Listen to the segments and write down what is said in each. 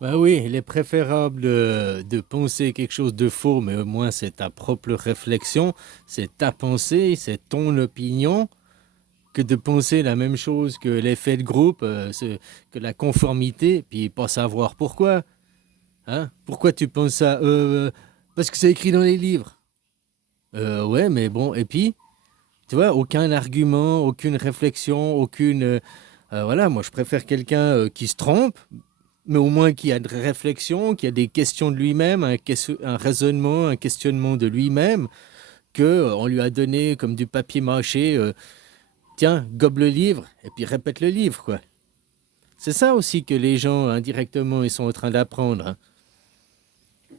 Bah oui, il est préférable de penser quelque chose de faux, mais au moins c'est ta propre réflexion, c'est ta pensée, c'est ton opinion, que de penser la même chose que l'effet de groupe, que la conformité, puis pas savoir pourquoi. Hein? Pourquoi tu penses ça? Parce que c'est écrit dans les livres. Ouais, mais bon, et puis, tu vois, aucun argument, aucune réflexion, aucune... voilà, moi je préfère quelqu'un qui se trompe, mais au moins qui a de réflexion, qui a des questions de lui-même, un raisonnement, un questionnement de lui-même, que on lui a donné comme du papier mâché, tiens, gobe le livre, et puis répète le livre, quoi. C'est ça aussi que les gens, indirectement, ils sont en train d'apprendre. Hein.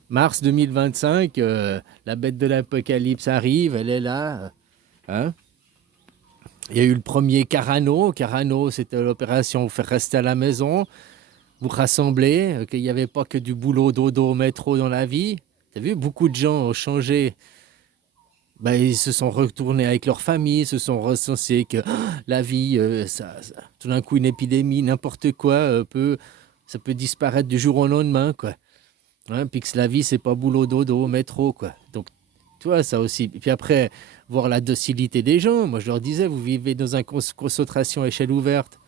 Mars 2025, la bête de l'apocalypse arrive, elle est là. Hein. Il y a eu le premier Carano. Carano, c'était l'opération faire rester à la maison, vous rassembler, qu'il n'y avait pas que du boulot dodo métro dans la vie. T'as vu, beaucoup de gens ont changé. Ben, ils se sont retournés avec leur famille, se sont recensés que la vie, tout d'un coup, une épidémie, n'importe quoi, ça peut disparaître du jour au lendemain, quoi. Hein, puis que la vie, c'est pas boulot dodo métro, quoi. Donc, tu vois, ça aussi. Et puis après, voir la docilité des gens. Moi, je leur disais, vous vivez dans une concentration à échelle ouverte.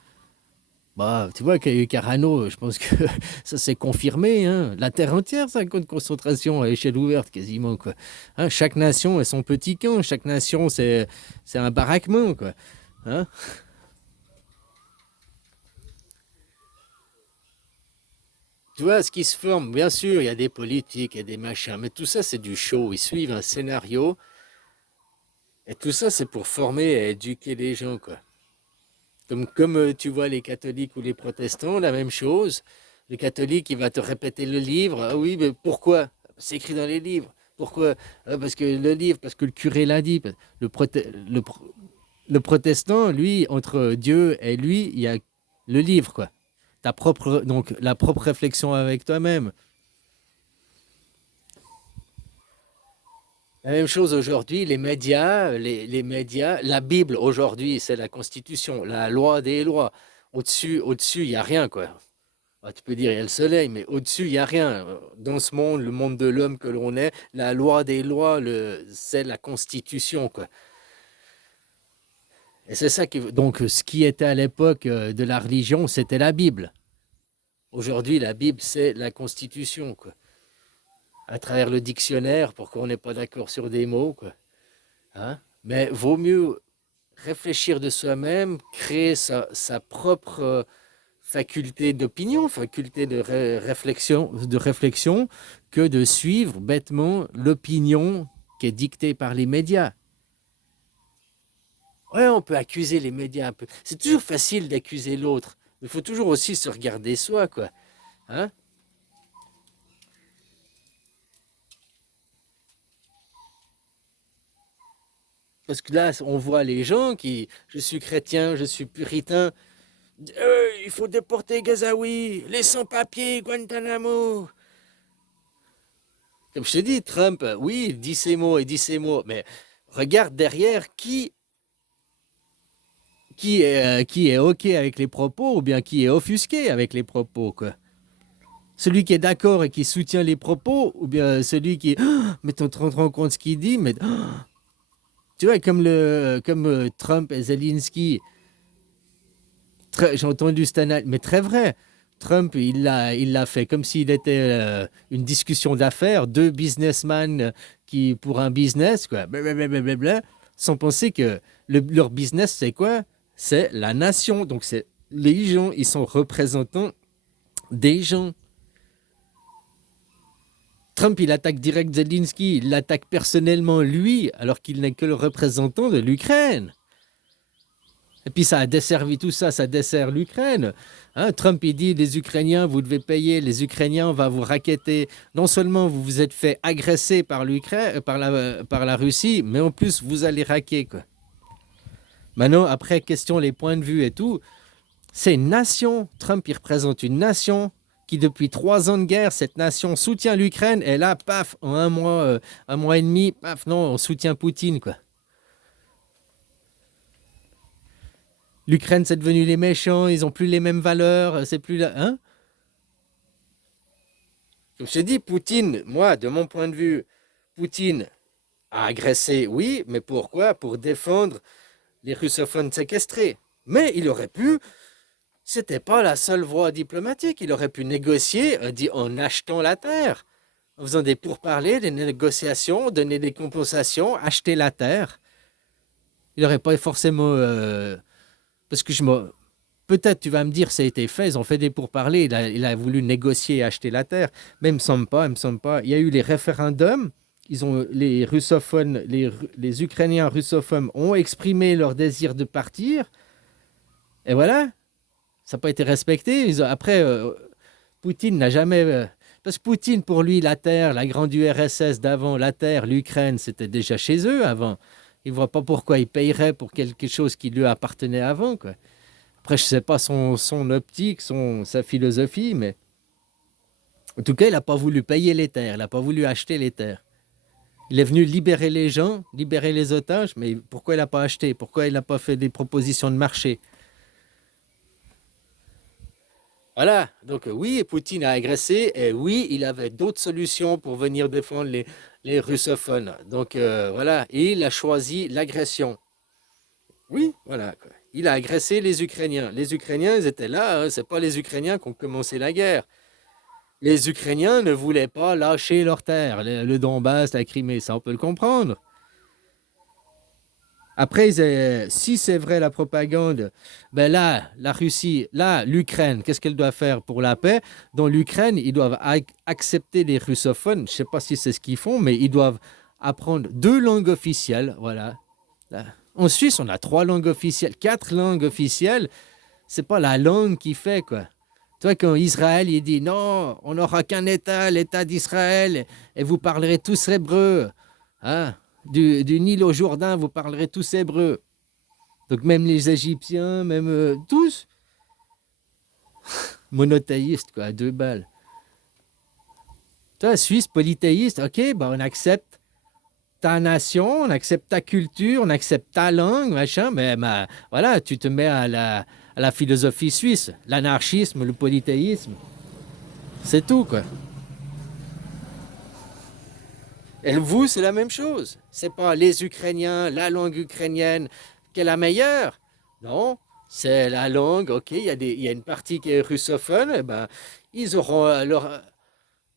Bah, tu vois qu'il y a eu Carano, je pense que ça s'est confirmé. Hein. La Terre entière, c'est un camp de concentration à échelle ouverte, quasiment. Quoi. Hein, chaque nation est son petit camp. Chaque nation, c'est un baraquement. Quoi. Hein. Tu vois, ce qui se forme, bien sûr, il y a des politiques, il y a des machins, mais tout ça, c'est du show. Ils suivent un scénario. Et tout ça, c'est pour former et éduquer les gens. Quoi. Comme tu vois les catholiques ou les protestants, la même chose. Le catholique, il va te répéter le livre. Ah oui, mais pourquoi? C'est écrit dans les livres. Pourquoi? Ah, parce que le livre, parce que le curé l'a dit. Le, prote- le, le protestant, lui, entre Dieu et lui, il y a le livre, quoi. Donc, la propre réflexion avec toi-même. La même chose aujourd'hui, les médias, la Bible aujourd'hui, c'est la Constitution, la loi des lois. Il n'y a rien, quoi. Ah, tu peux dire il y a le soleil, mais au-dessus, il n'y a rien. Dans ce monde, le monde de l'homme que l'on est, la loi des lois, c'est la constitution, quoi. Et c'est ça qui. Donc, ce qui était à l'époque de la religion, c'était la Bible. Aujourd'hui, la Bible, c'est la constitution, quoi. À travers le dictionnaire, pour qu'on n'ait pas d'accord sur des mots, quoi. Hein. Mais vaut mieux réfléchir de soi-même, créer sa propre faculté d'opinion, faculté de réflexion, que de suivre bêtement l'opinion qui est dictée par les médias. Ouais, on peut accuser les médias un peu. C'est toujours facile d'accuser l'autre. Il faut toujours aussi se regarder soi, quoi. Hein. Parce que là, on voit les gens qui, je suis chrétien, je suis puritain, il faut déporter Gazaoui, les sans-papiers, Guantanamo. Comme je te dis, Trump, oui, il dit ces mots, mais regarde derrière qui est OK avec les propos ou bien qui est offusqué avec les propos, quoi. Celui qui est d'accord et qui soutient les propos ou bien celui qui, mais tu te rends compte ce qu'il dit, mais tu vois, comme Trump et Zelensky, j'ai entendu Stanley, mais très vrai. Trump, il l'a fait comme s'il était une discussion d'affaires, deux businessmen qui, pour un business, quoi, blablabla, sans penser que leur business, c'est quoi? C'est la nation. Donc, c'est les gens, ils sont représentants des gens. Trump, il attaque direct Zelensky, il l'attaque personnellement lui, alors qu'il n'est que le représentant de l'Ukraine. Et puis ça a desservi tout ça, ça dessert l'Ukraine. Hein, Trump, il dit, les Ukrainiens, vous devez payer, les Ukrainiens, on va vous raqueter. Non seulement vous vous êtes fait agresser par l'Ukraine, par la Russie, mais en plus, vous allez raquer. Quoi. Maintenant, après, question les points de vue et tout, c'est une nation. Trump, il représente une nation qui, depuis 3 ans de guerre, cette nation soutient l'Ukraine. Et là, paf, en un mois et demi, paf, non, on soutient Poutine, quoi. L'Ukraine, c'est devenu les méchants, ils ont plus les mêmes valeurs, c'est plus là, hein. Comme je te dis, Poutine, moi, de mon point de vue, Poutine a agressé, oui, mais pourquoi? Pour défendre les russophones séquestrés. Mais il aurait pu, c'était pas la seule voie diplomatique, il aurait pu négocier en achetant la terre, en faisant des pourparlers, des négociations, donner des compensations, acheter la terre. Il n'aurait pas forcément... parce que je me... Peut-être tu vas me dire ça a été fait, ils ont fait des pourparlers, il a voulu négocier et acheter la terre, mais il me semble pas, il me semble pas. Il y a eu les référendums, les russophones, les Ukrainiens russophones ont exprimé leur désir de partir, et voilà, ça n'a pas été respecté. Après, Poutine n'a jamais... parce que Poutine, pour lui, la terre, la grande URSS d'avant, la terre, l'Ukraine, c'était déjà chez eux avant. Il ne voit pas pourquoi il payerait pour quelque chose qui lui appartenait avant, quoi. Après, je ne sais pas son optique, sa philosophie, mais en tout cas, il n'a pas voulu payer les terres, il n'a pas voulu acheter les terres. Il est venu libérer les gens, libérer les otages, mais pourquoi il n'a pas acheté? Pourquoi il n'a pas fait des propositions de marché? Voilà, donc oui, Poutine a agressé, et oui, il avait d'autres solutions pour venir défendre les russophones. Donc voilà, et il a choisi l'agression. Oui, voilà, quoi. Il a agressé les Ukrainiens. Les Ukrainiens, ils étaient là, hein, c'est pas les Ukrainiens qui ont commencé la guerre. Les Ukrainiens ne voulaient pas lâcher leur terre, le Donbass, la Crimée, ça on peut le comprendre. Après, si c'est vrai la propagande, ben là, la Russie, là, l'Ukraine, qu'est-ce qu'elle doit faire pour la paix? Dans l'Ukraine, ils doivent accepter les russophones. Je ne sais pas si c'est ce qu'ils font, mais ils doivent apprendre 2 langues officielles. Voilà. Là. En Suisse, on a 3 langues officielles, 4 langues officielles. C'est pas la langue qui fait, quoi. Toi, quand Israël il dit non, on n'aura qu'un État, l'État d'Israël, et vous parlerez tous hébreu. Hein? Du Nil au Jourdain, vous parlerez tous hébreu. Donc même les Égyptiens, même tous, monothéistes, quoi, à 2 balles. Toi, Suisse, polythéiste, ok, bah on accepte ta nation, on accepte ta culture, on accepte ta langue, machin, mais bah, voilà, tu te mets à la philosophie suisse, l'anarchisme, le polythéisme, c'est tout, quoi. Et vous, c'est la même chose. C'est pas les Ukrainiens, la langue ukrainienne qui est la meilleure. Non, c'est la langue, ok, il y a une partie qui est russophone, et ben, ils auront leur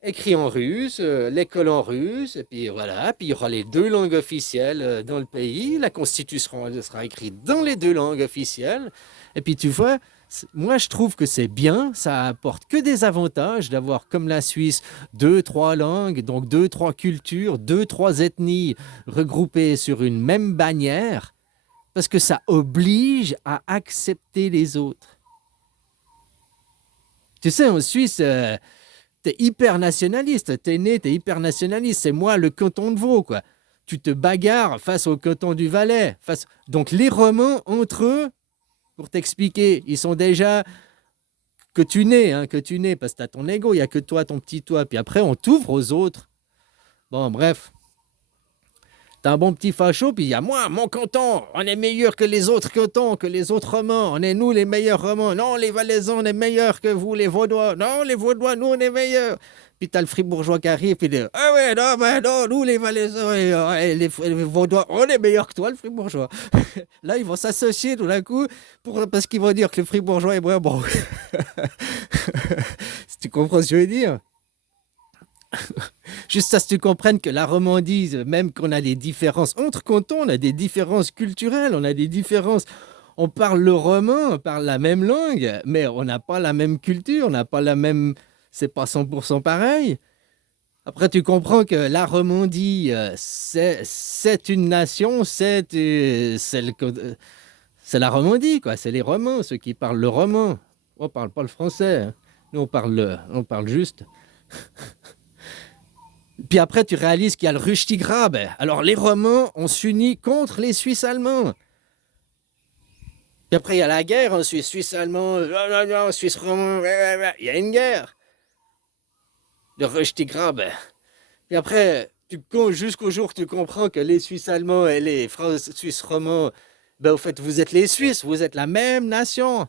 écrit en russe, l'école en russe, et puis voilà, puis il y aura les 2 langues officielles dans le pays, la constitution sera écrite dans les 2 langues officielles, et puis tu vois, moi je trouve que c'est bien, ça apporte que des avantages d'avoir comme la Suisse 2, 3 langues, donc 2, 3 cultures, 2, 3 ethnies regroupées sur une même bannière, parce que ça oblige à accepter les autres. Tu sais, en Suisse, t'es hyper nationaliste, t'es né, t'es hyper nationaliste, c'est moi le canton de Vaud, quoi. Tu te bagarres face au canton du Valais. Donc les Romans, entre eux, pour t'expliquer, ils sont déjà que tu nais, parce que t'as ton ego, il n'y a que toi, ton petit toi, puis après on t'ouvre aux autres. Bon, bref, t'as un bon petit facho, puis il y a moi, mon canton, on est meilleur que les autres cantons, que les autres Romans, on est nous les meilleurs Romans. Non, les Valaisans, on est meilleurs que vous, les Vaudois. Non, les Vaudois, nous, on est meilleurs. Puis t'as le Fribourgeois qui arrive, puis il dit, ah ouais, non, ben non, nous, les Valaisans et les Vaudois, on est meilleurs que toi, le Fribourgeois. Là, ils vont s'associer tout d'un coup, parce qu'ils vont dire que le Fribourgeois est moins bon. Si tu comprends ce que je veux dire. Juste à ce que tu comprennes que la Romandie, même qu'on a des différences entre cantons, on a des différences culturelles, on a des différences. On parle le roman, on parle la même langue, mais on n'a pas la même culture, on n'a pas la même. C'est pas 100% pareil. Après, tu comprends que la Romandie, c'est une nation, c'est la Romandie, quoi. C'est les Romans, ceux qui parlent le roman. On parle pas le français, hein. Nous, on parle juste. Puis après, tu réalises qu'il y a le Rüstigrabe. Alors, les Romains, on s'unit contre les Suisses allemands. Puis après, il y a la guerre en Suisse. Suisse allemand, non, non, non, Suisse romain, il y a une guerre. Le Rüstigrabe. Puis après, jusqu'au jour que tu comprends que les Suisses allemands et les Suisses romands, ben, au fait, vous êtes les Suisses, vous êtes la même nation.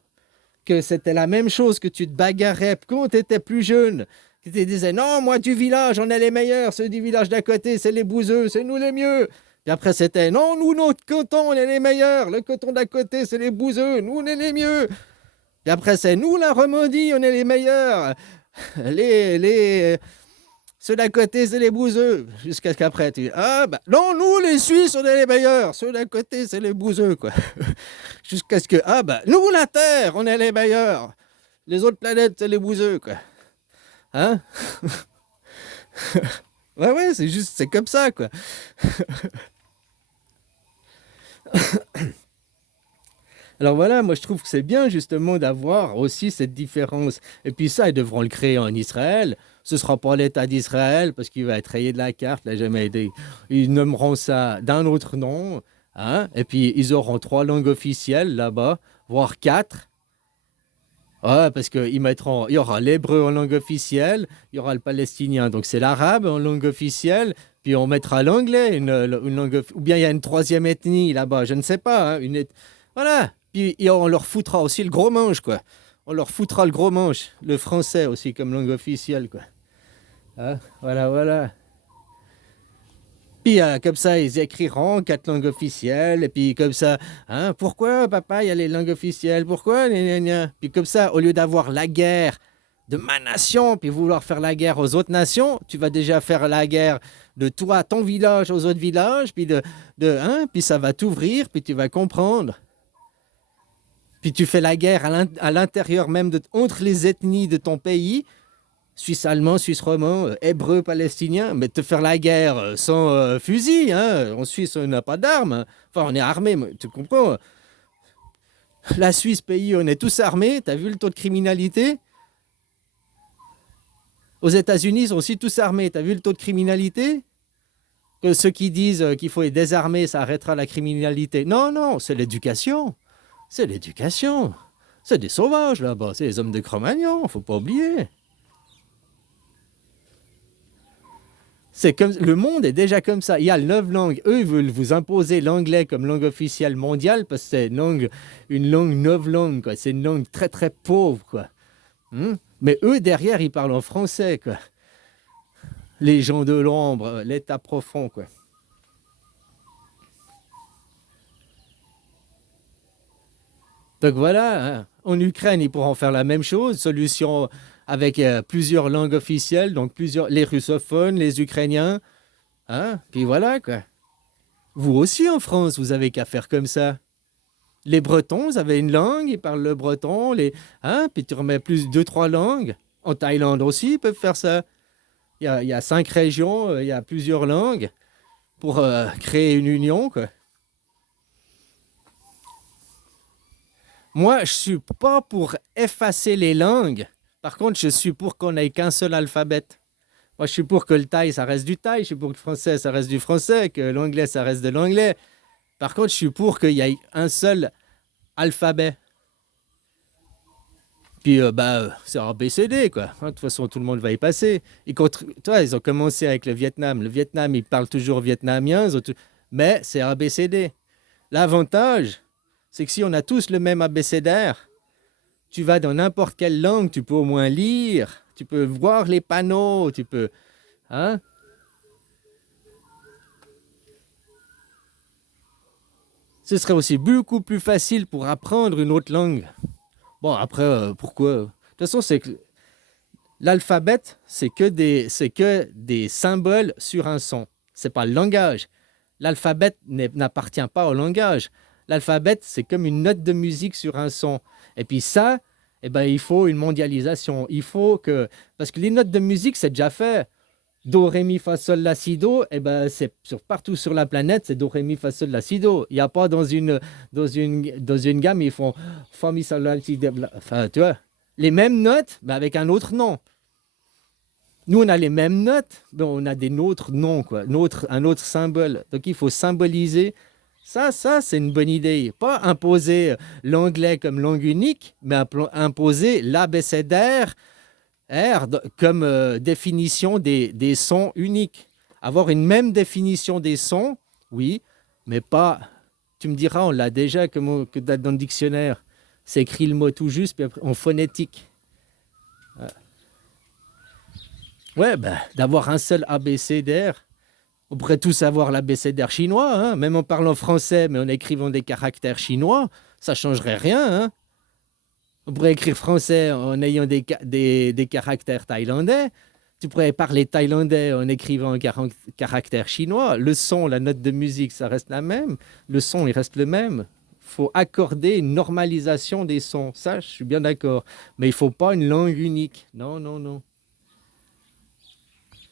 Que c'était la même chose, que tu te bagarrais quand tu étais plus jeune. qui te disaient non, moi du village, on est les meilleurs, ceux du village d'à côté, c'est les bouseux, c'est nous les mieux. Puis après, c'était non, nous, notre coton, on est les meilleurs, le coton d'à côté, c'est les bouseux, nous, on est les mieux. Puis après, c'est nous, la Romandie, on est les meilleurs, ceux d'à côté, c'est les bouseux. Jusqu'à ce qu'après, tu dis ah, bah non, nous, les Suisses, on est les meilleurs, ceux d'à côté, c'est les bouseux, quoi. Jusqu'à ce que, ah, bah nous, la Terre, on est les meilleurs, les autres planètes, c'est les bouseux, quoi. Hein? Ouais, c'est juste, c'est comme ça, quoi. Alors voilà, moi je trouve que c'est bien justement d'avoir aussi cette différence. Et puis ça, ils devront le créer en Israël. Ce ne sera pas l'État d'Israël parce qu'il va être rayé de la carte, là, jamais aidé. Ils nommeront ça d'un autre nom. Hein? Et puis ils auront 3 langues officielles là-bas, voire 4. Ouais, parce qu'il mettront, il y aura l'hébreu en langue officielle, il y aura le palestinien, donc c'est l'arabe en langue officielle, puis on mettra l'anglais, une langue, ou bien il y a une troisième ethnie là-bas, je ne sais pas, hein, voilà. Puis on leur foutra aussi le gros manche, quoi. On leur foutra le gros manche, le français aussi comme langue officielle, quoi. Hein, voilà. Puis comme ça, ils écriront 4 langues officielles. Et puis comme ça, hein, pourquoi, papa, il y a les langues officielles? Pourquoi? Gna, gna, gna. Puis comme ça, au lieu d'avoir la guerre de ma nation, puis vouloir faire la guerre aux autres nations, tu vas déjà faire la guerre de toi, ton village, aux autres villages. Puis, puis ça va t'ouvrir, puis tu vas comprendre. Puis tu fais la guerre à l'intérieur même, entre les ethnies de ton pays. Suisse allemand, Suisse roman, hébreu, palestinien, mais te faire la guerre sans fusil, hein. En Suisse, on n'a pas d'armes. Hein. Enfin, on est armés, tu comprends? La Suisse, pays, on est tous armés. Tu as vu le taux de criminalité? Aux États-Unis, ils sont aussi tous armés. Tu as vu le taux de criminalité? Que ceux qui disent qu'il faut les désarmer, ça arrêtera la criminalité. Non, c'est l'éducation. C'est l'éducation. C'est des sauvages là-bas. C'est les hommes de Cro-Magnon, faut pas oublier. C'est comme, le monde est déjà comme ça. Il y a 9 langues. Eux, ils veulent vous imposer l'anglais comme langue officielle mondiale parce que c'est une langue 9 langues, quoi. C'est une langue très, très pauvre, quoi. Mais eux, derrière, ils parlent en français, quoi. Les gens de l'ombre, l'état profond, quoi. Donc voilà, hein. En Ukraine, ils pourront faire la même chose. Solution avec plusieurs langues officielles, donc les russophones, les ukrainiens. Hein? Puis voilà, quoi. Vous aussi, en France, vous avez qu'à faire comme ça. Les Bretons, vous avez une langue, ils parlent le breton. Hein? Puis tu remets plus 2, 3 langues. En Thaïlande aussi, ils peuvent faire ça. Il y a 5 régions, il y a plusieurs langues pour créer une union, quoi. Moi, je suis pas pour effacer les langues. Par contre, je suis pour qu'on n'ait qu'un seul alphabet. Moi, je suis pour que le thaï, ça reste du thaï. Je suis pour que le français, ça reste du français. Que l'anglais, ça reste de l'anglais. Par contre, je suis pour qu'il y ait un seul alphabet. Puis, c'est ABCD, quoi. De toute façon, tout le monde va y passer. Toi, ils ont commencé avec le Vietnam. Le Vietnam, ils parlent toujours vietnamien, mais c'est ABCD. L'avantage, c'est que si on a tous le même abécédaire, tu vas dans n'importe quelle langue, tu peux au moins lire, tu peux voir les panneaux, tu peux... Hein? Ce serait aussi beaucoup plus facile pour apprendre une autre langue. Bon, après, pourquoi? De toute façon, c'est que l'alphabet, c'est que des symboles sur un son. C'est pas le langage. L'alphabet n'appartient pas au langage. L'alphabet, c'est comme une note de musique sur un son. Et puis ça, il faut une mondialisation. Il faut que... Parce que les notes de musique, c'est déjà fait. Do, ré, mi, fa, sol, la, si, do, c'est partout sur la planète, c'est do, ré, mi, fa, sol, la, si, do. Il n'y a pas dans une gamme, ils font fa, mi, sol, la, si, do. Enfin, tu vois, les mêmes notes, mais avec un autre nom. Nous, on a les mêmes notes, mais on a des autres noms, quoi, un autre symbole. Donc, il faut symboliser. Ça, c'est une bonne idée. Pas imposer l'anglais comme langue unique, mais imposer l'abécédaire comme définition des sons uniques. Avoir une même définition des sons, oui, mais pas... Tu me diras, on l'a déjà dans le dictionnaire. C'est écrit le mot tout juste, puis après, en phonétique. Ouais, ben, d'avoir un seul abécédaire. On pourrait tous avoir l'abécédaire chinois, hein, même en parlant français, mais en écrivant des caractères chinois, ça changerait rien, hein. On pourrait écrire français en ayant des caractères thaïlandais. Tu pourrais parler thaïlandais en écrivant un caractère chinois. Le son, la note de musique, ça reste la même. Le son, il reste le même. Il faut accorder une normalisation des sons. Ça, je suis bien d'accord. Mais il ne faut pas une langue unique. Non, non, non.